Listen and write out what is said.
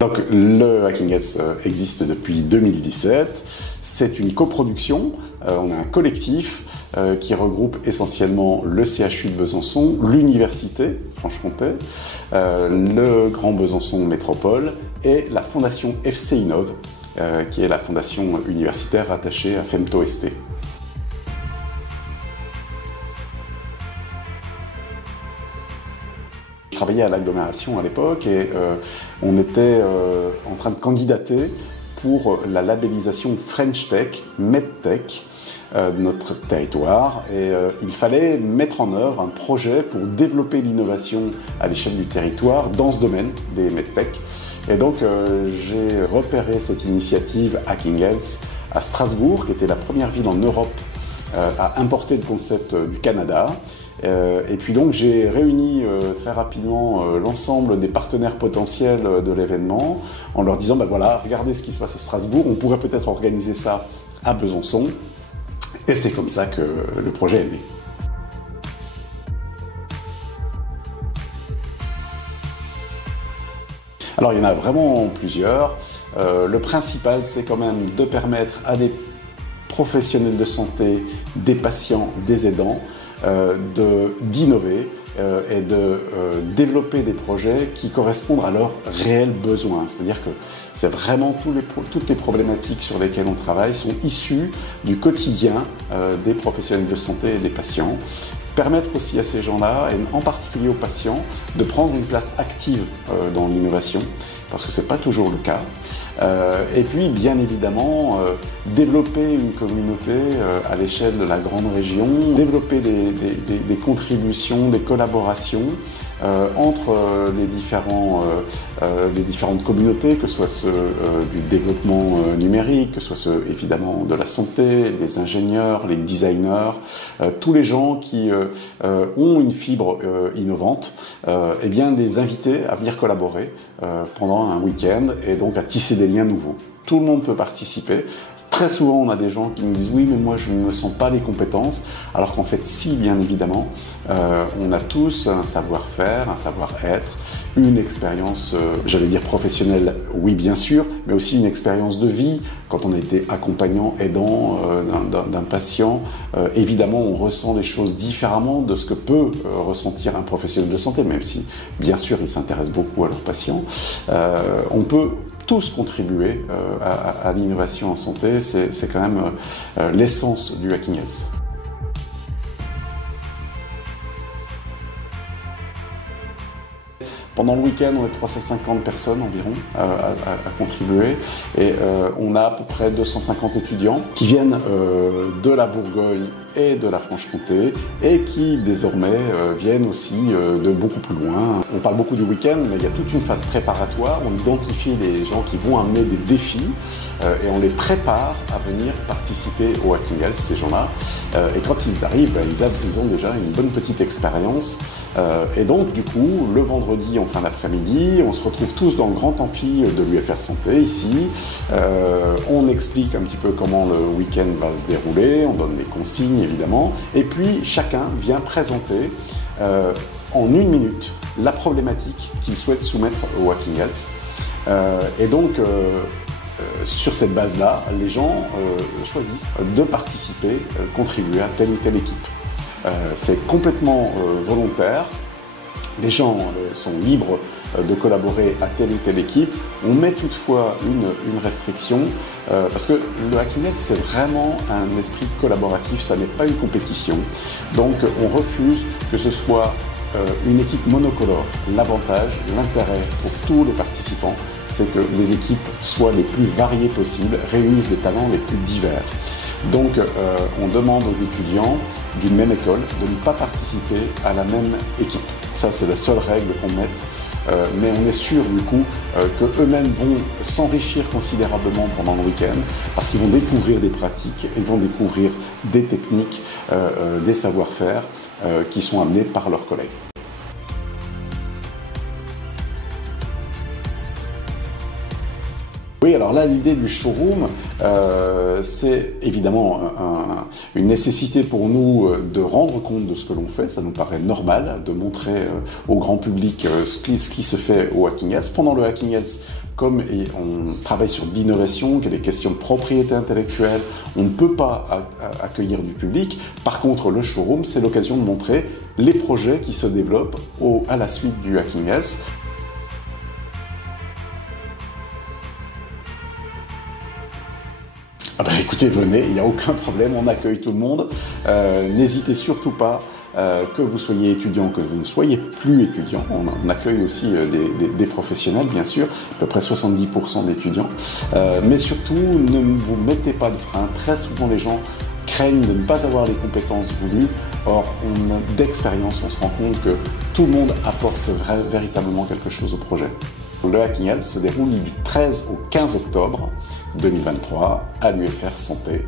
Donc le Hacking Health existe depuis 2017, c'est une coproduction, on a un collectif qui regroupe essentiellement le CHU de Besançon, l'Université Franche-Comté, le Grand Besançon Métropole et la fondation FC Innov, qui est la fondation universitaire attachée à FemtoST. Je travaillais à l'agglomération à l'époque et on était en train de candidater pour la labellisation French Tech, MedTech de notre territoire et il fallait mettre en œuvre un projet pour développer l'innovation à l'échelle du territoire dans ce domaine des MedTech. Et donc j'ai repéré cette initiative Hacking Health à Strasbourg, qui était la première ville en Europe à importer le concept du Canada. Et puis donc j'ai réuni très rapidement l'ensemble des partenaires potentiels de l'événement en leur disant voilà, regardez ce qui se passe à Strasbourg, on pourrait peut-être organiser ça à Besançon. Et c'est comme ça que le projet est né. Alors il y en a vraiment plusieurs. Le principal, c'est quand même de permettre à des professionnels de santé, des patients, des aidants, d'innover et de développer des projets qui correspondent à leurs réels besoins. C'est-à-dire que c'est vraiment toutes les problématiques sur lesquelles on travaille sont issues du quotidien des professionnels de santé et des patients. Permettre aussi à ces gens-là, et en particulier aux patients, de prendre une place active dans l'innovation, parce que c'est pas toujours le cas. Et puis, bien évidemment, développer une communauté à l'échelle de la grande région, développer des contributions, des collaborations entre les différentes communautés, que ce soit ceux du développement numérique, que ce soit ceux évidemment de la santé, les ingénieurs, les designers, tous les gens qui ont une fibre innovante, et bien les inviter à venir collaborer pendant un week-end et donc à tisser des liens nouveaux. Tout le monde peut participer. Très souvent, on a des gens qui nous disent « oui, mais moi, je ne me sens pas les compétences », alors qu'en fait, si, bien évidemment, on a tous un savoir-faire, un savoir-être, une expérience, j'allais dire professionnelle, oui, bien sûr, mais aussi une expérience de vie. Quand on a été accompagnant, aidant d'un patient, évidemment, on ressent les choses différemment de ce que peut ressentir un professionnel de santé, même si, bien sûr, ils s'intéressent beaucoup à leurs patients. On peut tous contribuer à l'innovation en santé, c'est quand même l'essence du Hacking Health. Pendant le week-end, on est 350 personnes environ à contribuer et on a à peu près 250 étudiants qui viennent de la Bourgogne et de la Franche-Comté et qui désormais viennent aussi de beaucoup plus loin. On parle beaucoup du week-end, mais il y a toute une phase préparatoire. On identifie les gens qui vont amener des défis et on les prépare à venir participer au Hacking Health, ces gens-là. Et quand ils arrivent, ils ont déjà une bonne petite expérience. Et donc, du coup, le vendredi en fin d'après-midi, on se retrouve tous dans le grand amphi de l'UFR Santé, ici. On explique un petit peu comment le week-end va se dérouler, on donne les consignes, évidemment. Et puis, chacun vient présenter en 1 minute la problématique qu'il souhaite soumettre au Hacking Health. Et donc, sur cette base-là, les gens choisissent de participer, contribuer à telle ou telle équipe. C'est complètement volontaire. Les gens sont libres de collaborer à telle ou telle équipe. On met toutefois une restriction parce que le Hacking Health, c'est vraiment un esprit collaboratif, ça n'est pas une compétition. Donc on refuse que ce soit une équipe monocolore. L'avantage, l'intérêt pour tous les participants, c'est que les équipes soient les plus variées possibles, réunissent les talents les plus divers. Donc on demande aux étudiants d'une même école de ne pas participer à la même équipe. Ça, c'est la seule règle qu'on met. Mais on est sûr du coup qu'eux-mêmes vont s'enrichir considérablement pendant le week-end parce qu'ils vont découvrir des pratiques, ils vont découvrir des techniques, des savoir-faire qui sont amenés par leurs collègues. Oui, alors là, l'idée du showroom, c'est évidemment une nécessité pour nous de rendre compte de ce que l'on fait. Ça nous paraît normal de montrer au grand public ce qui se fait au Hacking Health. Pendant le Hacking Health, comme on travaille sur de l'innovation, qu'il y a des questions de propriété intellectuelle, on ne peut pas accueillir du public. Par contre, le showroom, c'est l'occasion de montrer les projets qui se développent à la suite du Hacking Health. Ah ben écoutez, venez, il n'y a aucun problème, on accueille tout le monde. N'hésitez surtout pas, que vous soyez étudiant, que vous ne soyez plus étudiant. On accueille aussi des professionnels, bien sûr, à peu près 70% d'étudiants. Mais surtout, ne vous mettez pas de frein. Très souvent, les gens craignent de ne pas avoir les compétences voulues. Or, d'expérience, on se rend compte que tout le monde apporte véritablement quelque chose au projet. Le Hacking Health se déroule du 13 au 15 octobre 2023 à l'UFR Santé